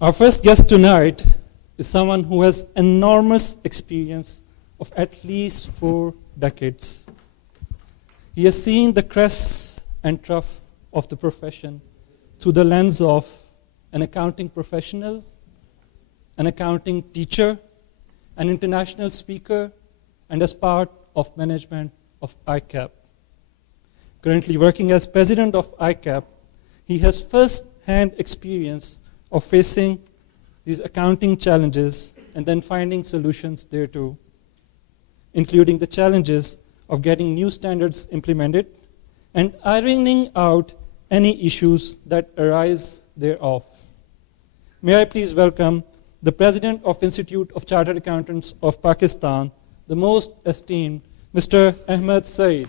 Our first guest tonight is someone who has enormous experience of at least 4 decades. He has seen the crests and trough of the profession through the lens of an accounting professional, an accounting teacher, an international speaker, and as part of management of ICAP. Currently working as president of ICAP, he has first-hand experience of facing these accounting challenges and then finding solutions thereto, including the challenges of getting new standards implemented and ironing out any issues that arise thereof. May I please welcome the President of Institute of Chartered Accountants of Pakistan, the most esteemed, Mr. Ahmad Saeed.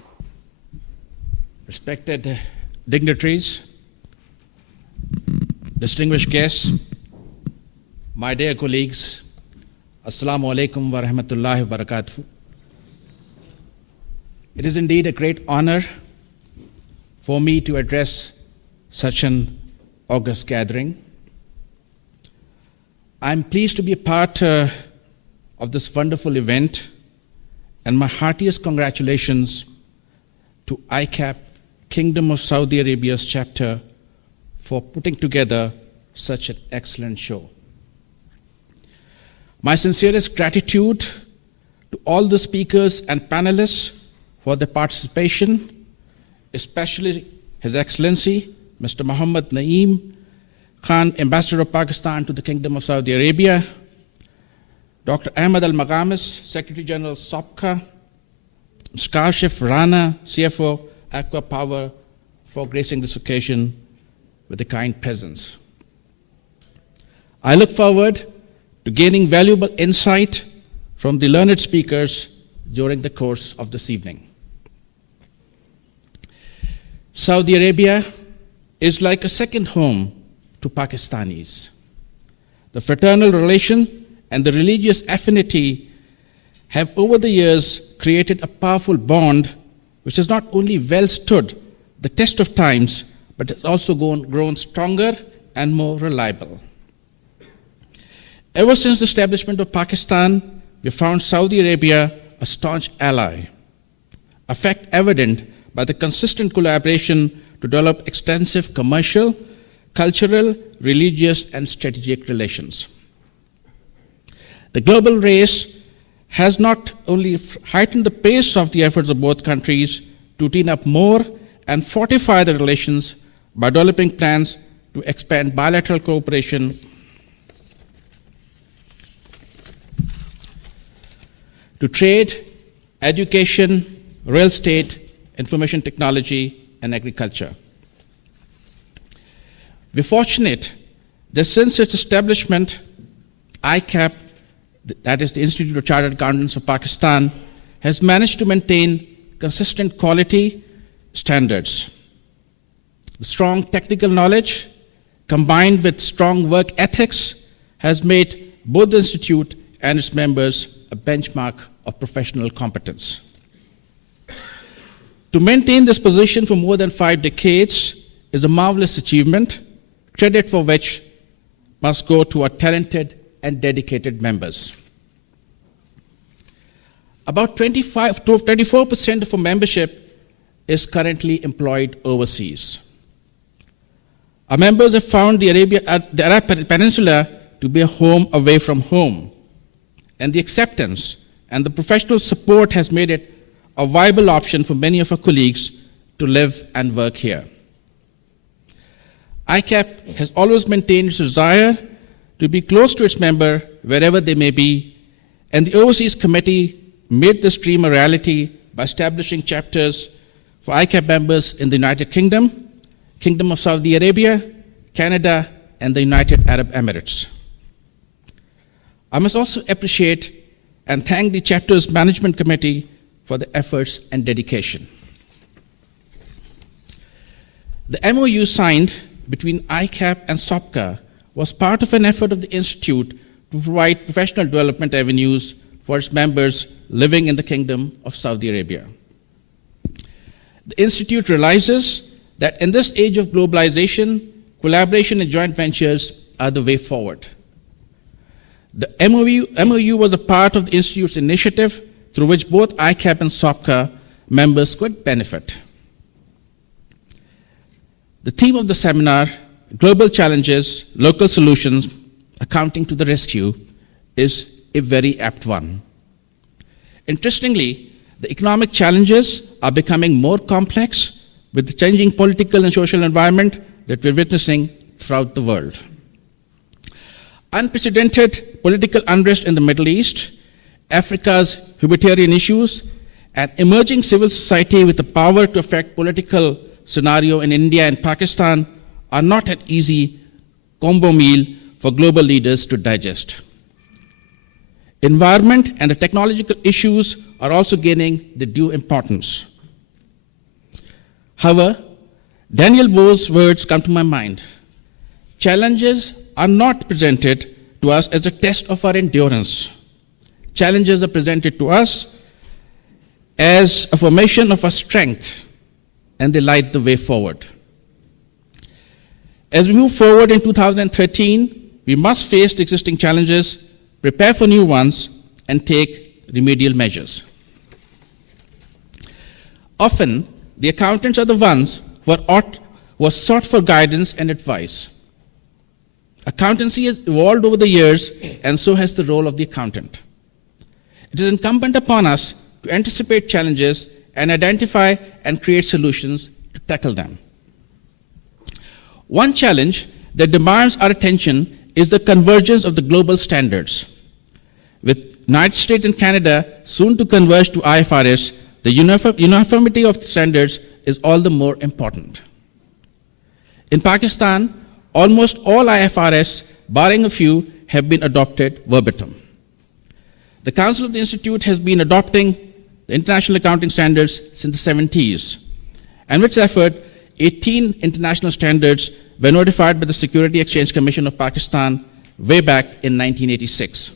Respected dignitaries, distinguished guests, my dear colleagues, Assalamu alaikum wa rahmatullahi wa barakatuh. It is indeed a great honor for me to address such an august gathering. I'm pleased to be a part of this wonderful event, and my heartiest congratulations to ICAP Kingdom of Saudi Arabia's chapter for putting together such an excellent show. My sincerest gratitude to all the speakers and panelists for their participation, especially His Excellency, Mr. Muhammad Naeem Khan, Ambassador of Pakistan to the Kingdom of Saudi Arabia, Dr. Ahmad Al-Maghamis, Secretary General SOPCA, Kashif Rana, CFO, Aqua Power, for gracing this occasion with a kind presence. I look forward to gaining valuable insight from the learned speakers during the course of this evening. Saudi Arabia is like a second home to Pakistanis. The fraternal relation and the religious affinity have over the years created a powerful bond which has not only well stood the test of times, but has also grown stronger and more reliable. Ever since the establishment of Pakistan, we found Saudi Arabia a staunch ally, a fact evident by the consistent collaboration to develop extensive commercial, cultural, religious, and strategic relations. The global race has not only heightened the pace of the efforts of both countries to team up more and fortify the relations by developing plans to expand bilateral cooperation to trade, education, real estate, information technology, and agriculture. We're fortunate that since its establishment, ICAP, that is the Institute of Chartered Accountants of Pakistan, has managed to maintain consistent quality standards. The strong technical knowledge combined with strong work ethics has made both the Institute and its members a benchmark of professional competence. To maintain this position for more than 5 decades is a marvelous achievement, credit for which must go to our talented and dedicated members. About 24% of our membership is currently employed overseas. Our members have found the Arab Peninsula to be a home away from home, and the acceptance and the professional support has made it a viable option for many of our colleagues to live and work here. ICAP has always maintained its desire to be close to its member wherever they may be, and the Overseas Committee made this dream a reality by establishing chapters for ICAP members in the United Kingdom, Kingdom of Saudi Arabia, Canada, and the United Arab Emirates. I must also appreciate and thank the chapter's management committee for the efforts and dedication. The MOU signed between ICAP and SOPCA was part of an effort of the Institute to provide professional development avenues for its members living in the Kingdom of Saudi Arabia. The Institute realizes that in this age of globalization, collaboration and joint ventures are the way forward. The MOU was a part of the Institute's initiative through which both ICAP and SOPCA members could benefit. The theme of the seminar, Global Challenges, Local Solutions, Accounting to the Rescue, is a very apt one. Interestingly, the economic challenges are becoming more complex with the changing political and social environment that we're witnessing throughout the world. Unprecedented political unrest in the Middle East, Africa's humanitarian issues, and emerging civil society with the power to affect political scenario in India and Pakistan are not an easy combo meal for global leaders to digest. Environment and the technological issues are also gaining the due importance. However, Daniel Bowe's words come to my mind. Challenges are not presented to us as a test of our endurance. Challenges are presented to us as a formation of our strength, and they light the way forward. As we move forward in 2013, we must face the existing challenges, prepare for new ones, and take remedial measures. Often, the accountants are the ones who are sought for guidance and advice. Accountancy has evolved over the years, and so has the role of the accountant. It is incumbent upon us to anticipate challenges and identify and create solutions to tackle them. One challenge that demands our attention is the convergence of the global standards. With United States and Canada soon to converge to IFRS, the uniformity of standards is all the more important. In Pakistan, almost all IFRS, barring a few, have been adopted verbatim. The Council of the Institute has been adopting the International Accounting Standards since the 70s, and with effort, 18 international standards were notified by the Security Exchange Commission of Pakistan way back in 1986.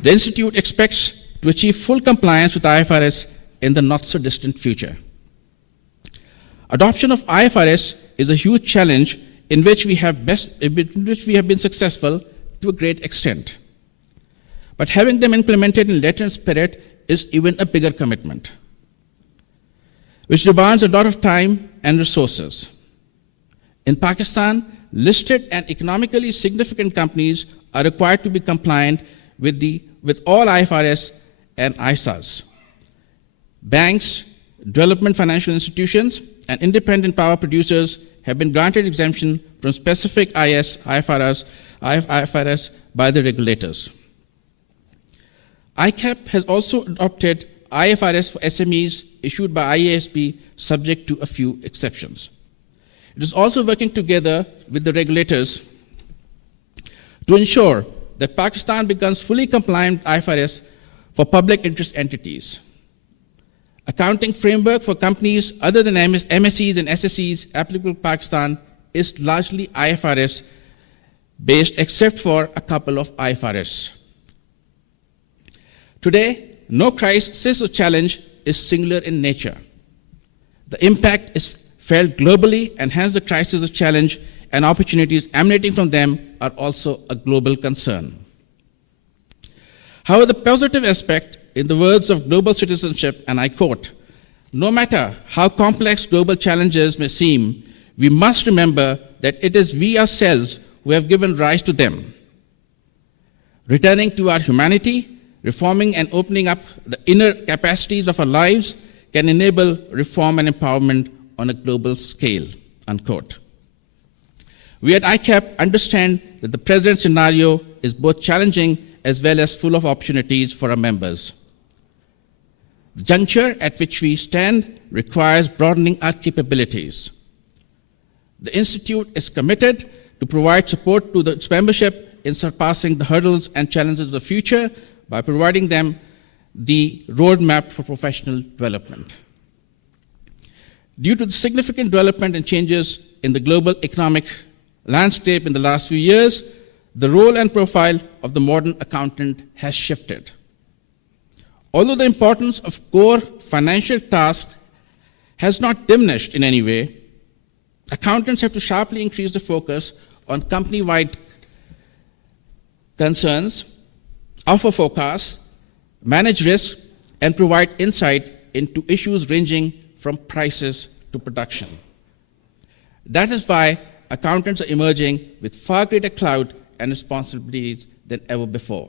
The Institute expects to achieve full compliance with IFRS in the not-so-distant future. Adoption of IFRS is a huge challenge in which we have been successful to a great extent. But having them implemented in letter and spirit is even a bigger commitment, which demands a lot of time and resources. In Pakistan, listed and economically significant companies are required to be compliant with all IFRS and ISAs. Banks, development financial institutions, and independent power producers have been granted exemption from specific IFRS by the regulators. ICAP has also adopted IFRS for SMEs issued by IASB, subject to a few exceptions. It is also working together with the regulators to ensure that Pakistan becomes fully compliant with IFRS for public interest entities. Accounting framework for companies other than MSEs and SSEs applicable to Pakistan is largely IFRS based, except for a couple of IFRS. Today, no crisis or challenge is singular in nature. The impact is felt globally, and hence the crisis or challenge and opportunities emanating from them are also a global concern. However, the positive aspect, in the words of global citizenship, and I quote, "No matter how complex global challenges may seem, we must remember that it is we ourselves who have given rise to them. Returning to our humanity, reforming and opening up the inner capacities of our lives can enable reform and empowerment on a global scale," unquote. We at ICAP understand that the present scenario is both challenging as well as full of opportunities for our members. The juncture at which we stand requires broadening our capabilities. The Institute is committed to provide support to its membership in surpassing the hurdles and challenges of the future by providing them the roadmap for professional development. Due to the significant development and changes in the global economic landscape in the last few years, the role and profile of the modern accountant has shifted. Although the importance of core financial tasks has not diminished in any way, accountants have to sharply increase the focus on company-wide concerns, offer forecasts, manage risk, and provide insight into issues ranging from prices to production. That is why accountants are emerging with far greater clout and responsibilities than ever before.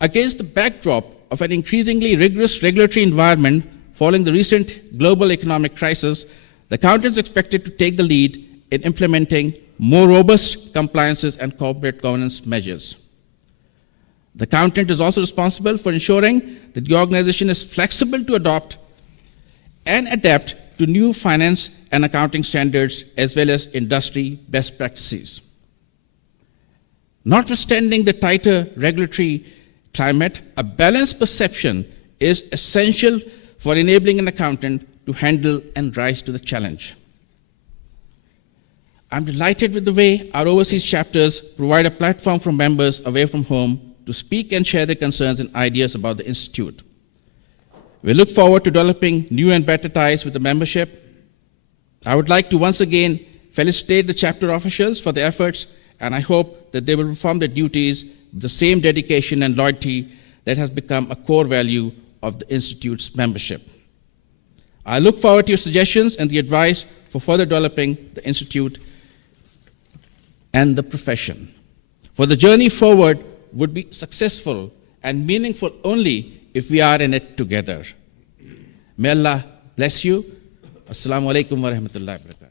Against the backdrop of an increasingly rigorous regulatory environment following the recent global economic crisis, the accountant is expected to take the lead in implementing more robust compliances and corporate governance measures. The accountant is also responsible for ensuring that the organization is flexible to adopt and adapt to new finance and accounting standards as well as industry best practices. Notwithstanding the tighter regulatory climate, a balanced perception is essential for enabling an accountant to handle and rise to the challenge. I'm delighted with the way our overseas chapters provide a platform for members away from home to speak and share their concerns and ideas about the Institute. We look forward to developing new and better ties with the membership. I would like to once again felicitate the chapter officials for their efforts, and I hope that they will perform their duties with the same dedication and loyalty that has become a core value of the Institute's membership. I look forward to your suggestions and the advice for further developing the Institute and the profession. For the journey forward would be successful and meaningful only if we are in it together. May Allah bless you. Assalamu alaikum wa rahmatullahi wa barakatuh.